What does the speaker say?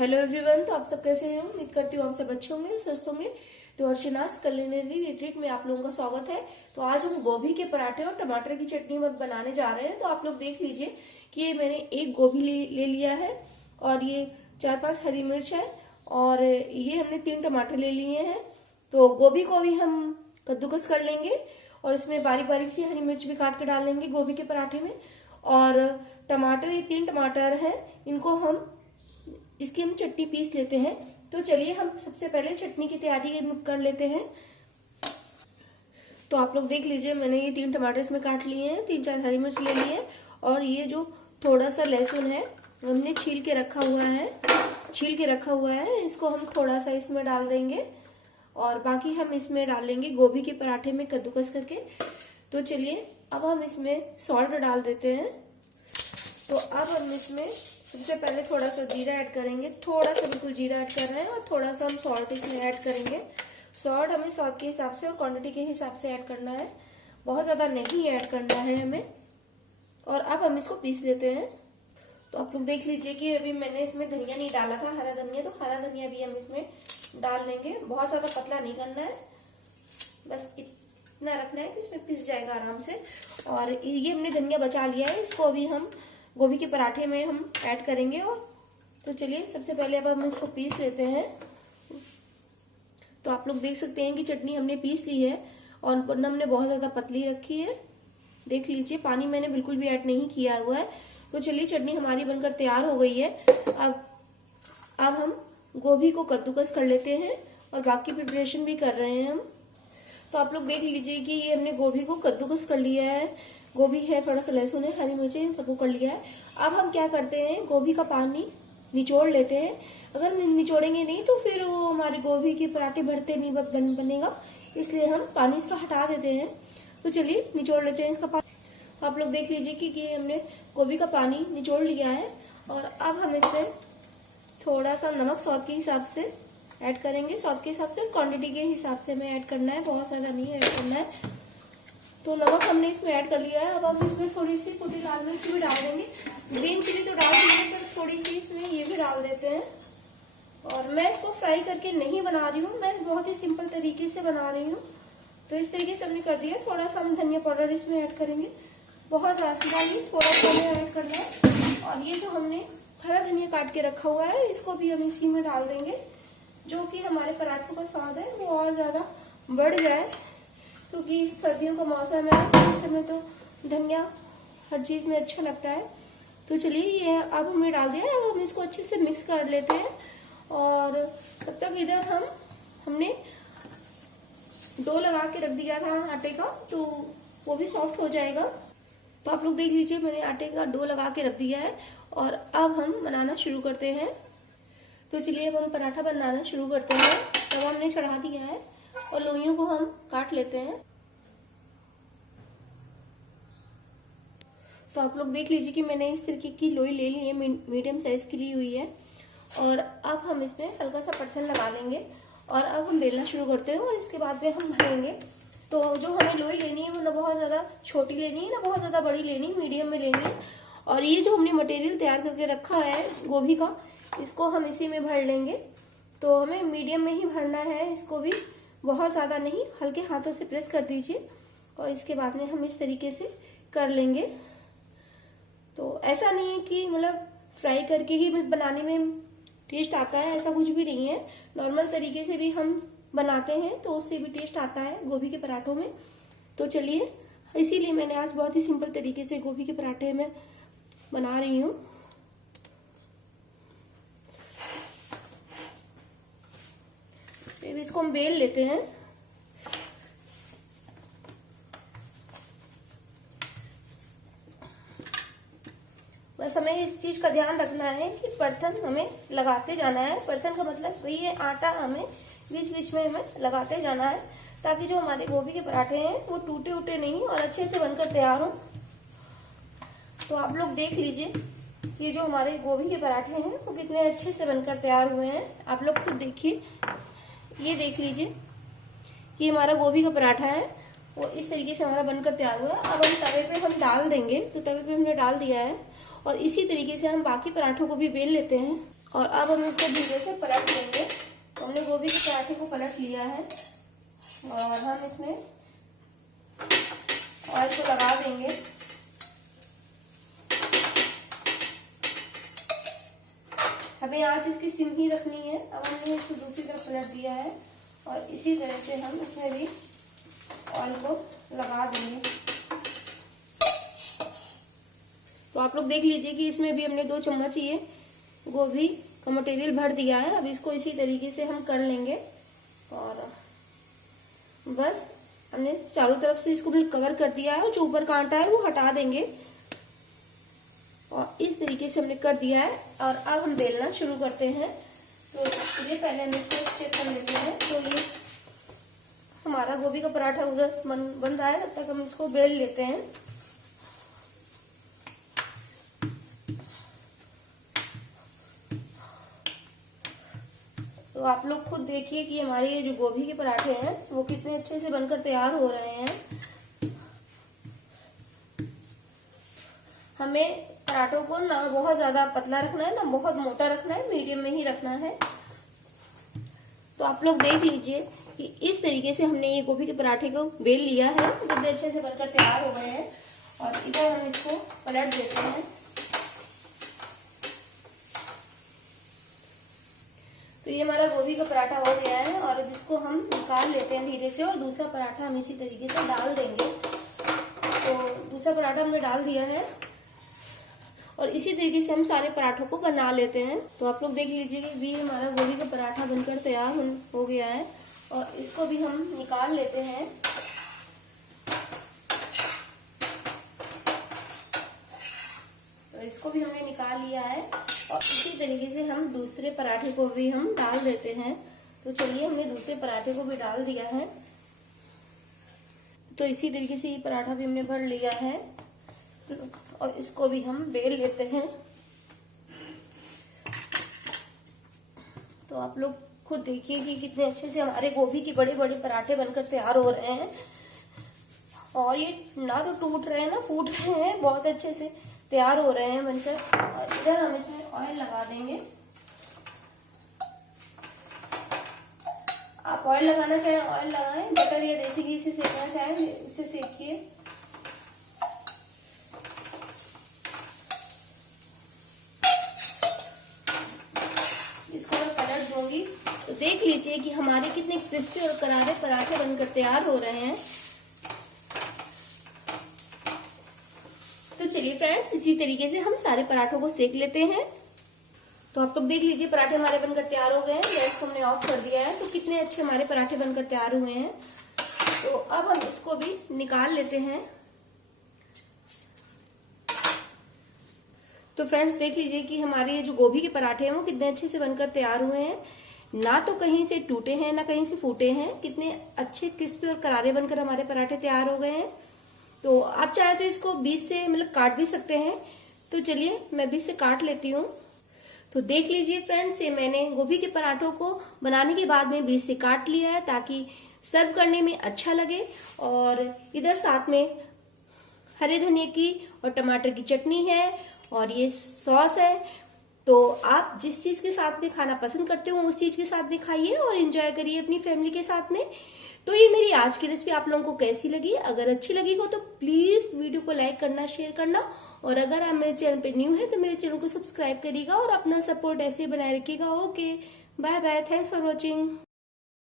Hello everyone. तो आप सब कैसे हैं? उम्मीद करती हूँ आप सब अच्छे होंगे, स्वस्थ होंगे। तो अर्चनास कुलिनरी रिट्रीट में आप लोगों का स्वागत है। तो आज हम गोभी के पराठे और टमाटर की चटनी बनाने जा रहे हैं। तो आप लोग देख लीजिए कि ये मैंने एक गोभी ले लिया है और ये 4-5 हरी मिर्च है और ये हमने 3 टमाटर ले लिए हैं। तो गोभी को भी हम कद्दूकस कर लेंगे और इसमें बारीक बारीक सी हरी मिर्च भी काट के डाल लेंगे गोभी के पराठे में। और टमाटर, ये 3 टमाटर हैं, इनको हम इसकी हम चटनी पीस लेते हैं। तो चलिए हम सबसे पहले चटनी की तैयारी कर लेते हैं। तो आप लोग देख लीजिए, मैंने ये 3 टमाटर इसमें काट लिए हैं, 3-4 हरी मिर्च ले लिए हैं और ये जो थोड़ा सा लहसुन है हमने छील के रखा हुआ है, इसको हम थोड़ा सा इसमें डाल देंगे और बाकी हम इसमें डाल लेंगे गोभी के पराठे में कद्दूकस करके। तो चलिए अब हम इसमें सॉल्ट डाल देते हैं। तो अब हम इसमें सबसे पहले थोड़ा सा जीरा ऐड करेंगे, थोड़ा सा बिल्कुल जीरा ऐड कर रहे हैं और थोड़ा सा हम सॉल्ट इसमें ऐड करेंगे। सॉल्ट हमें स्वाद के हिसाब से और क्वांटिटी के हिसाब से ऐड करना है, बहुत ज्यादा नहीं ऐड करना है हमें। और अब हम इसको पीस लेते हैं। तो आप लोग देख लीजिए कि अभी मैंने इसमें धनिया नहीं डाला था, हरा धनिया, तो हरा धनिया भी हम इसमें डाल लेंगे। बहुत ज्यादा पतला नहीं करना है, बस इतना रखना है कि इसमें पिस जाएगा आराम से। और ये हमने धनिया बचा लिया है, इसको अभी हम गोभी के पराठे में हम ऐड करेंगे। और तो चलिए सबसे पहले अब हम इसको पीस लेते हैं। तो आप लोग देख सकते हैं कि चटनी हमने पीस ली है और हमने बहुत ज्यादा पतली रखी है, देख लीजिए, पानी मैंने बिल्कुल भी ऐड नहीं किया हुआ है। तो चलिए चटनी हमारी बनकर तैयार हो गई है। अब हम गोभी को कद्दूकस कर लेते हैं और बाकी प्रिपरेशन भी कर रहे हैं हम। तो आप लोग देख लीजिए कि ये हमने गोभी को कद्दूकस कर लिया है, गोभी है, थोड़ा सा लहसुन है, हरी मिर्ची, इन सबको कर लिया है। अब हम क्या करते हैं, गोभी का पानी निचोड़ लेते हैं। अगर निचोड़ेंगे नहीं तो फिर वो हमारी गोभी के पराठे भरते नहीं बनेगा, इसलिए हम पानी इसका हटा देते हैं। तो चलिए निचोड़ लेते हैं इसका पानी। आप लोग देख लीजिए कि हमने गोभी का पानी निचोड़ लिया है और अब हम इसमें थोड़ा सा नमक स्वाद के हिसाब से ऐड करेंगे। स्वाद के हिसाब से, क्वांटिटी के हिसाब से हमें ऐड करना है, बहुत ज्यादा नहीं ऐड करना है। तो नमक हमने इसमें ऐड कर लिया है। अब हम इसमें थोड़ी सी छोटी लाल मिर्च भी डाल देंगे। ग्रीन चिली तो डाल देंगे, पर थोड़ी सी इसमें ये भी डाल देते हैं। और मैं इसको फ्राई करके नहीं बना रही हूँ, मैं बहुत ही सिंपल तरीके से बना रही हूँ। तो इस तरीके से हमने कर दिया। थोड़ा सा हम धनिया पाउडर इसमें ऐड करेंगे, बहुत ज्यादा नहीं, थोड़ा सा हमें ऐड करना है। और ये जो हमने हरा धनिया काट के रखा हुआ है, इसको भी हम इसी में डाल देंगे, जो कि हमारे पराठों का स्वाद है वो और ज्यादा बढ़ जाए। क्योंकि सर्दियों का मौसम है, इस समय तो धनिया हर चीज में अच्छा लगता है। तो चलिए ये अब हमने डाल दिया है। अब हम इसको अच्छे से मिक्स कर लेते हैं और तब तक इधर हमने डो लगा के रख दिया था आटे का, तो वो भी सॉफ्ट हो जाएगा। तो आप लोग देख लीजिए, मैंने आटे का डो लगा के रख दिया है और अब हम बनाना शुरू करते हैं। तो चलिए अब हम पराठा बनाना शुरू करते हैं। तब हमने चढ़ा दिया है और लोइयों को हम काट लेते हैं। तो आप लोग देख लीजिए कि मैंने इस तरीके की लोई ले ली है, मीडियम साइज की ली हुई है। और अब हम इसमें हल्का सा पत्थर लगा लेंगे और अब हम बेलना शुरू करते हैं और इसके बाद में हम भरेंगे। तो जो हमें लोई लेनी है वो ना बहुत ज्यादा छोटी लेनी है, ना बहुत ज्यादा बड़ी लेनी, मीडियम में लेनी है। और ये जो हमने मटेरियल तैयार करके रखा है गोभी का, इसको हम इसी में भर लेंगे। तो हमें मीडियम में ही भरना है इसको भी, बहुत ज्यादा नहीं, हल्के हाथों से प्रेस कर दीजिए और इसके बाद में हम इस तरीके से कर लेंगे। तो ऐसा नहीं है कि मतलब फ्राई करके ही बनाने में टेस्ट आता है, ऐसा कुछ भी नहीं है। नॉर्मल तरीके से भी हम बनाते हैं तो उससे भी टेस्ट आता है गोभी के पराठों में। तो चलिए, इसीलिए मैंने आज बहुत ही सिंपल तरीके से गोभी के पराठे में बना रही हूँ। इसको हम बेल लेते हैं। बस हमें इस चीज का ध्यान रखना है कि बर्तन हमें लगाते जाना है। बर्तन का मतलब वही है, आटा हमें बीच बीच में हमें लगाते जाना है, ताकि जो हमारे गोभी के पराठे हैं वो टूटे उटे नहीं और अच्छे से बनकर तैयार हो। तो आप लोग देख लीजिए ये जो हमारे गोभी के पराठे हैं वो कितने अच्छे से बनकर तैयार हुए हैं। आप लोग खुद देखिए, ये देख लीजिए कि हमारा गोभी का पराठा है वो इस तरीके से हमारा बनकर तैयार हुआ है। अब हम तवे पे हम डाल देंगे। तो तवे पे हमने डाल दिया है और इसी तरीके से हम बाकी पराठों को भी बेल लेते हैं। और अब हम इसको धीरे से पलट लेंगे। तो हमने गोभी के पराठे को पलट लिया है और हम इसमें ऑयल को लगा देंगे। हमें आंच इसकी सिम ही रखनी है। अब हमने इसको दूसरी तरफ पलट दिया है और इसी तरह से हम इसमें भी ऑयल को लगा देंगे। तो आप लोग देख लीजिए कि इसमें भी हमने 2 चम्मच ये गोभी का मटेरियल भर दिया है। अब इसको इसी तरीके से हम कर लेंगे और बस हमने चारों तरफ से इसको भी कवर कर दिया है और जो ऊपर कांटा है वो हटा देंगे और इस तरीके से हमने कर दिया है। और अब हम बेलना शुरू करते हैं। तो इसलिए पहले हम इसको चेक कर लेते हैं। तो ये हमारा गोभी का पराठा उधर बन रहा है, तब तक हम इसको बेल लेते हैं। तो आप लोग खुद देखिए कि हमारे ये जो गोभी के पराठे हैं वो कितने अच्छे से बनकर तैयार हो रहे हैं। हमें पराठों को ना बहुत ज्यादा पतला रखना है ना बहुत मोटा रखना है, मीडियम में ही रखना है। तो आप लोग देख लीजिए कि इस तरीके से हमने ये गोभी के पराठे को बेल लिया है, कितने अच्छे से बनकर तैयार हो गए हैं। और इधर हम इसको पलट देते हैं। तो ये हमारा गोभी का पराठा हो गया है और अब इसको हम निकाल लेते हैं धीरे से और दूसरा पराठा हम इसी तरीके से डाल देंगे। तो दूसरा पराठा हमने डाल दिया है और इसी तरीके से हम सारे पराठों को बना लेते हैं। तो आप लोग देख लीजिए कि भी हमारा गोभी का पराठा बनकर तैयार हो गया है और इसको भी हम निकाल लेते हैं। तो इसको भी हमने निकाल लिया है और इसी तरीके से हम दूसरे पराठे को भी हम डाल देते हैं। तो चलिए हमने दूसरे पराठे को भी डाल दिया है। तो इसी तरीके से ये पराठा भी हमने भर लिया है और इसको भी हम बेल लेते हैं। तो आप लोग खुद देखिए कि कितने अच्छे से हमारे गोभी के बड़े बड़े पराठे बनकर तैयार हो रहे हैं और ये ना तो टूट रहे हैं ना फूट रहे हैं, बहुत अच्छे से तैयार हो रहे हैं बनकर। और इधर हम इसमें ऑयल लगा देंगे। आप ऑयल लगाना चाहें ऑयल लगाएं, बटर या देसी घी से सेकना चाहें उससे सेकिए। इसको मैं पलट दूंगी। तो देख लीजिए कि हमारे कितने क्रिस्पी और करारे पराठे बनकर तैयार हो रहे हैं। तो चलिए फ्रेंड्स, इसी तरीके से हम सारे पराठों को सेक लेते हैं। तो आप लोग देख लीजिए पराठे हमारे बनकर तैयार हो गए हैं। गैस को हमने ऑफ कर दिया है। तो कितने अच्छे हमारे पराठे बनकर तैयार हुए हैं। तो अब हम इसको भी निकाल लेते हैं। तो फ्रेंड्स देख लीजिए कि हमारे ये जो गोभी के पराठे हैं वो कितने अच्छे से बनकर तैयार हुए हैं। ना तो कहीं से टूटे हैं ना कहीं से फूटे हैं। कितने अच्छे क्रिस्पी और करारे बनकर हमारे पराठे तैयार हो गए हैं। तो आप चाहे तो इसको बीच से मतलब काट भी सकते हैं। तो चलिए मैं बीच से काट लेती हूँ। तो देख लीजिए फ्रेंड्स, ये मैंने गोभी के पराठों को बनाने के बाद में बीच से काट लिया है ताकि सर्व करने में अच्छा लगे। और इधर साथ में हरे धनिया की और टमाटर की चटनी है और ये सॉस है। तो आप जिस चीज के साथ में खाना पसंद करते हो उस चीज के साथ भी खाइए और एंजॉय करिए अपनी फैमिली के साथ में। तो ये मेरी आज की रेसिपी आप लोगों को कैसी लगी? अगर अच्छी लगी हो तो प्लीज वीडियो को लाइक करना, शेयर करना और अगर आप मेरे चैनल पे न्यू है तो मेरे चैनल को सब्सक्राइब करिएगा और अपना सपोर्ट ऐसे बनाए रखिएगा। Okay, bye bye, thanks for watching.